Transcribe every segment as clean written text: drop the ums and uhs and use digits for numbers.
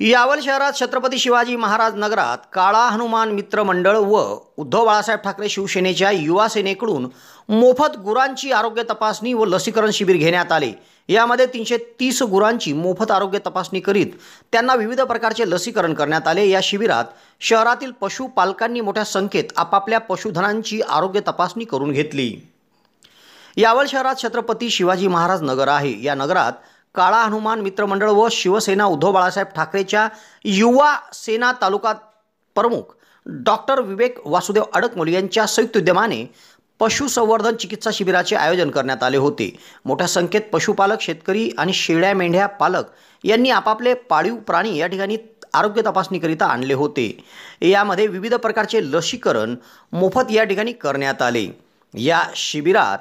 यावल शहरात छत्रपती शिवाजी महाराज नगरात काळा हनुमान मित्र मंडळ व उद्धव बाळासाहेब ठाकरे शिवसेनेच्या युवा सेनेकडून मोफत गुरांची आरोग्य तपासणी व लसीकरण शिबिर घेण्यात आले। यामध्ये 330 गुरांची मोफत आरोग्य तपासणी करीत त्यांना विविध प्रकारचे लसीकरण करण्यात आले। या शिबिरात शहरातील पशुपालकांनी मोठ्या संख्येत आपापल्या पशुधनांची आरोग्य तपासणी करून घेतली। यावल शहरात छत्रपती शिवाजी महाराज नगर आहे। या नगरात काळा हनुमान मित्र मंडळ व शिवसेना उद्धव बाळासाहेब ठाकरेच्या युवा सेना तालुका प्रमुख डॉक्टर विवेक वासुदेव अडकमोल यांच्या संयुक्त विद्यमाने पशुसंवर्धन चिकित्सा शिबिराचे आयोजन करण्यात आले होते। मोठ्या संख्येत पशुपालक, शेतकरी आणि शेळ्या मेंढ्या पालक यांनी आपापले पाळीव प्राणी या ठिकाणी आरोग्य तपासणीकरिता आणले होते। यामध्ये विविध प्रकारचे लसीकरण मोफत या ठिकाणी करण्यात आले। या शिबिरात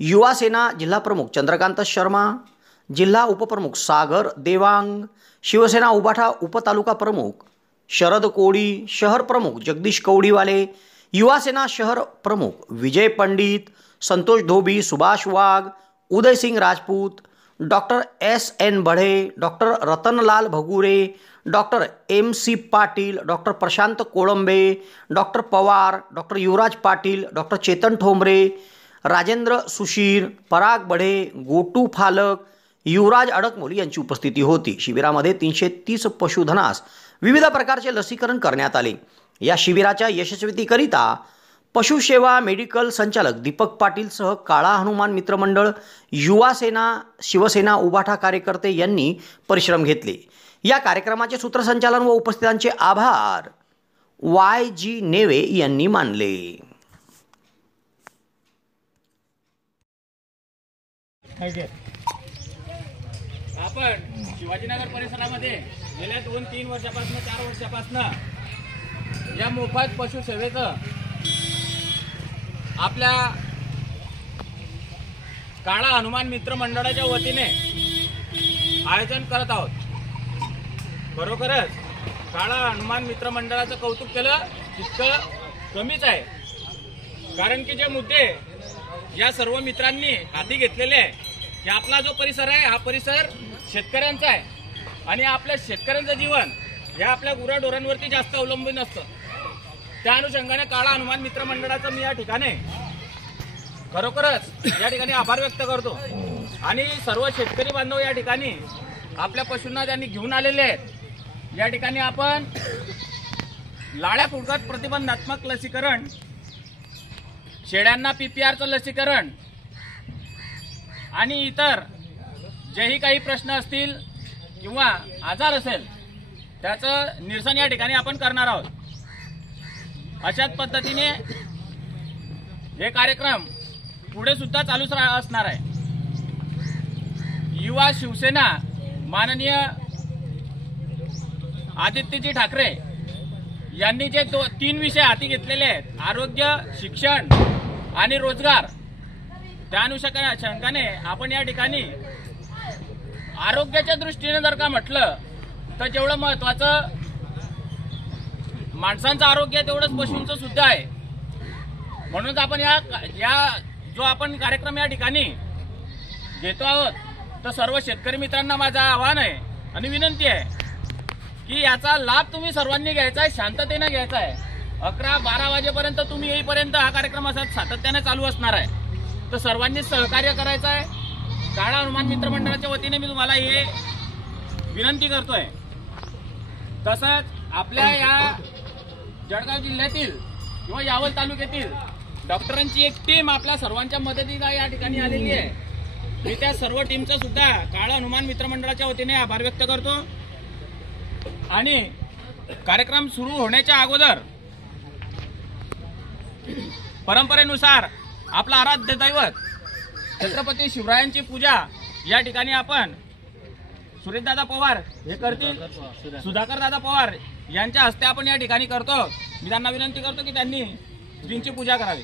युवा सेना जिल्हा प्रमुख चंद्रकांत शर्मा, जिल्हा उपप्रमुख सागर देवांग, शिवसेना उबाठा उपतालुका प्रमुख शरद कोडी, शहर प्रमुख जगदीश कवडीवाले, युवा सेना शहर प्रमुख Vijay Pandit, Santosh Dhobi, Subhash Wagh, Uday Singh Rajput, doctor SN Badhe, doctor Ratanlal Bhagure, doctor MC Patil, doctor Prashant Kolambe, doctor Pawar, doctor Yuvraj Patil, doctor Chetan Thombre, Rajendra Sushir, Parag Badhe, Gotu Phalak, Yuvraj Adkamol यांची उपस्थिती होती। शिबिरामध्ये 330 पशुधनास विविध प्रकारचे लसीकरण करण्यात आले। या शिबिराच्या यशस्वीतेकरिता पशुसेवा मेडिकल संचालक दीपक पाटील सह काळा हनुमान मित्र मंडळ, युवा सेना, शिवसेना उबाठा कार्यकर्ते यांनी परिश्रम घेतले। या कार्यक्रमाचे सूत्रसंचालन व उपस्थितांचे आभार YG नेवे यांनी मानले। आपण शिवाजीनगर परिसरामध्ये गेल्या 2-3 वर्षापासून 4 वर्षापासून या मोफत पशुसेवेचं आपल्या काळा हनुमान मित्र मंडळाच्या वतीने आयोजन करत आहोत। खरोखरच काळा हनुमान मित्र मंडळाचं कौतुक केलं तितकं कमीच आहे, कारण की जे मुद्दे या सर्व मित्रांनी हाती घेतलेले आहे की आपला जो परिसर आहे हा परिसर शेतकऱ्यांचा आहे आणि आपल्या शेतकऱ्यांचं जीवन या आपल्या गुराढोरांवरती जास्त अवलंबून असतं। त्या अनुषंगाने काळा हनुमान मित्र मंडळाचं मी या ठिकाणी खरोखरच या ठिकाणी आभार व्यक्त करतो आणि सर्व शेतकरी बांधव या ठिकाणी आपल्या पशूंना त्यांनी घेऊन आलेले आहेत। या ठिकाणी आपण लाळ्या कुळगत प्रतिबंधात्मक लसीकरण, शेळ्यांना PPRचं लसीकरण आणि इतर जेही काही प्रश्न असतील किंवा आजार असेल त्याचं निरसन या ठिकाणी आपण करणार आहोत। अशाच पद्धतीने हे कार्यक्रम पुढे सुद्धा चालूच असणार आहे। युवा शिवसेना माननीय आदित्यजी ठाकरे यांनी जे 3 विषय हाती घेतलेले आहेत, आरोग्य, शिक्षण आणि रोजगार, त्या अनुषंगाने आपण या ठिकाणी आरोग्याच्या दृष्टीने जर का म्हटलं तर जेवढं महत्त्वाचं माणसांचं आरोग्य तेवढंच पशूंचं सुद्धा आहे। म्हणून आपण या जो आपण कार्यक्रम या ठिकाणी घेतो आहोत तर सर्व शेतकरी मित्रांना माझं आवाहन आहे आणि विनंती आहे की याचा लाभ तुम्ही सर्वांनी घ्यायचा आहे, शांततेने घ्यायचा आहे। 11-12 वाजेपर्यंत तुम्ही येईपर्यंत हा कार्यक्रम असा सातत्याने चालू असणार आहे, तर सर्वांनी सहकार्य करायचं आहे। काळा हनुमान मित्र मंडळाच्या वतीने मी तुम्हाला हे विनंती करतोय। तसंच आपल्या या जळगाव जिल्ह्यातील किंवा यावल तालुक्यातील डॉक्टरांची एक टीम आपल्या सर्वांच्या मदतीला या ठिकाणी आलेली आहे। मी त्या सर्व टीमचा सुद्धा काळा हनुमान मित्र मंडळाच्या वतीने आभार व्यक्त करतो आणि कार्यक्रम सुरू होण्याच्या अगोदर परंपरेनुसार आपला आराध्य दैवत छत्रपती शिवरायांची पूजा या ठिकाणी आपण सुरेशदादा पवार हे करतील, सुधाकरदादा पवार यांच्या हस्ते आपण या ठिकाणी करतो। मी त्यांना विनंती करतो की त्यांनी श्रींची पूजा करावी।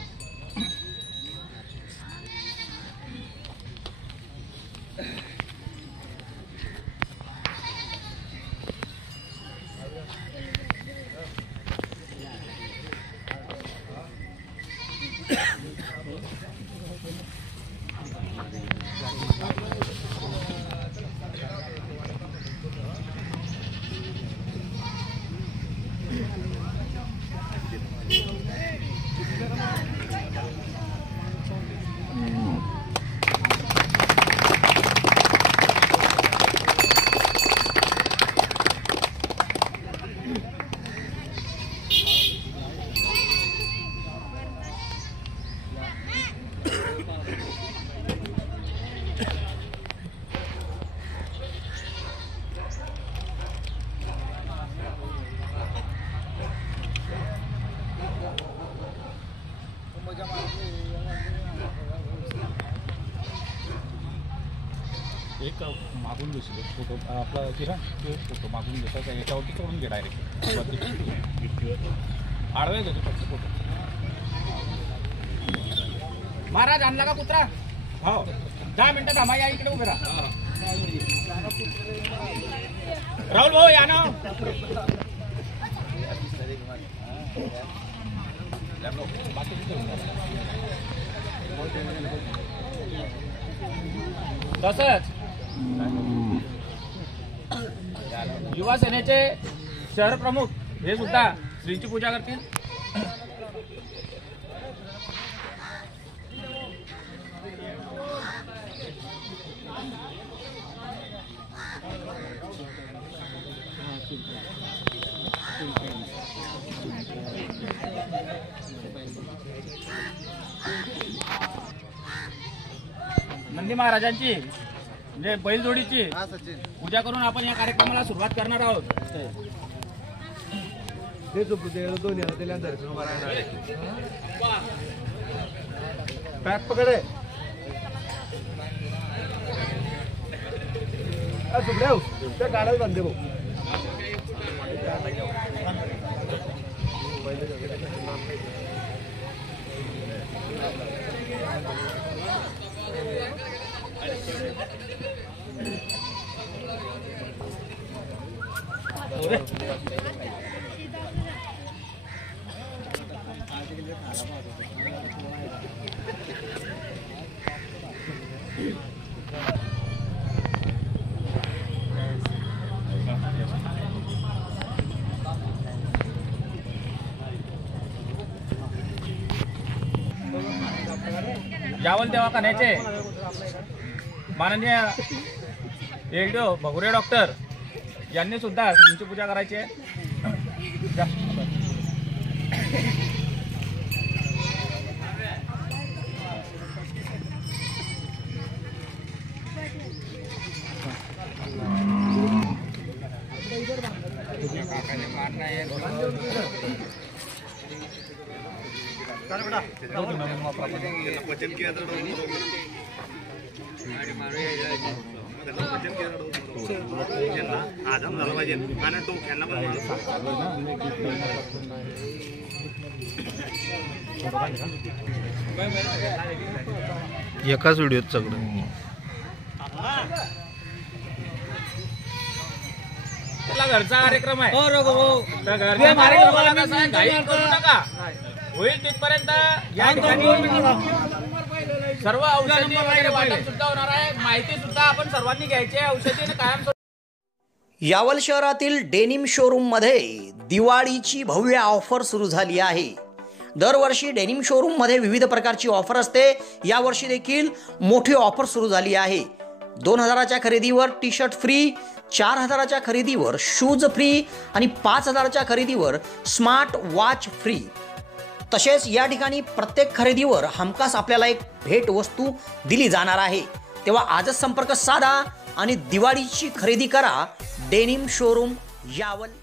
मागून घेशील फोटो आपला किरण ते फोटो मागून घेतात याच्यावरती करून घे डायरेक्ट आडवे घेतो फक्त फोटो. महाराज आणला का कुत्रा? हो 10 मिनिटं थांबा, या इकडे उभे राहा. राहुल भाऊ या ना. तसंच युवा सेनेचे शहर प्रमुख हे सुद्धा श्रींची पूजा करतील. नंदी महाराजांची म्हणजे बैलजोडीची पूजा करून आपण या कार्यक्रमाला सुरुवात करणार आहोत. पॅक पकडे त्या गाड्या बांधे भाऊ. यावल दवाखान्याचे माननीय एलडीओ भगुरे डॉक्टर यांनी सुद्धा श्रींची पूजा करायची आहे. वचन किया आदम झाला पाहिजे आणि तो खेळला एकाच व्हिडिओत सगळं. घरचा कार्यक्रम आहे. तर घरच्या कार्यक्रमाला कसं आहे, घाई करू नका. होईल तिथपर्यंत या ठिकाणी सर्व औषधी वगैरे वाटप सुद्धा होणार आहे. माहिती सुद्धा आपण सर्वांनी घ्यायची आहे. औषधी कायम. यावल शहरातील डेनिम शोरूममध्ये दिवाळीची भव्य ऑफर सुरू झाली आहे. दरवर्षी डेनिम शोरूममध्ये विविध प्रकारची ऑफर असते. यावर्षी देखील मोठी ऑफर सुरू झाली आहे. 2000च्या खरेदीवर टी शर्ट फ्री, 4000च्या खरेदीवर शूज फ्री आणि 5000च्या खरेदीवर स्मार्ट वॉच फ्री. तसेच या ठिकाणी प्रत्येक खरेदीवर हमखास आपल्याला एक भेट वस्तू दिली जाणार आहे. तेव्हा आजच संपर्क साधा आणि दिवाळीची खरेदी करा. Denim showroom Yawal.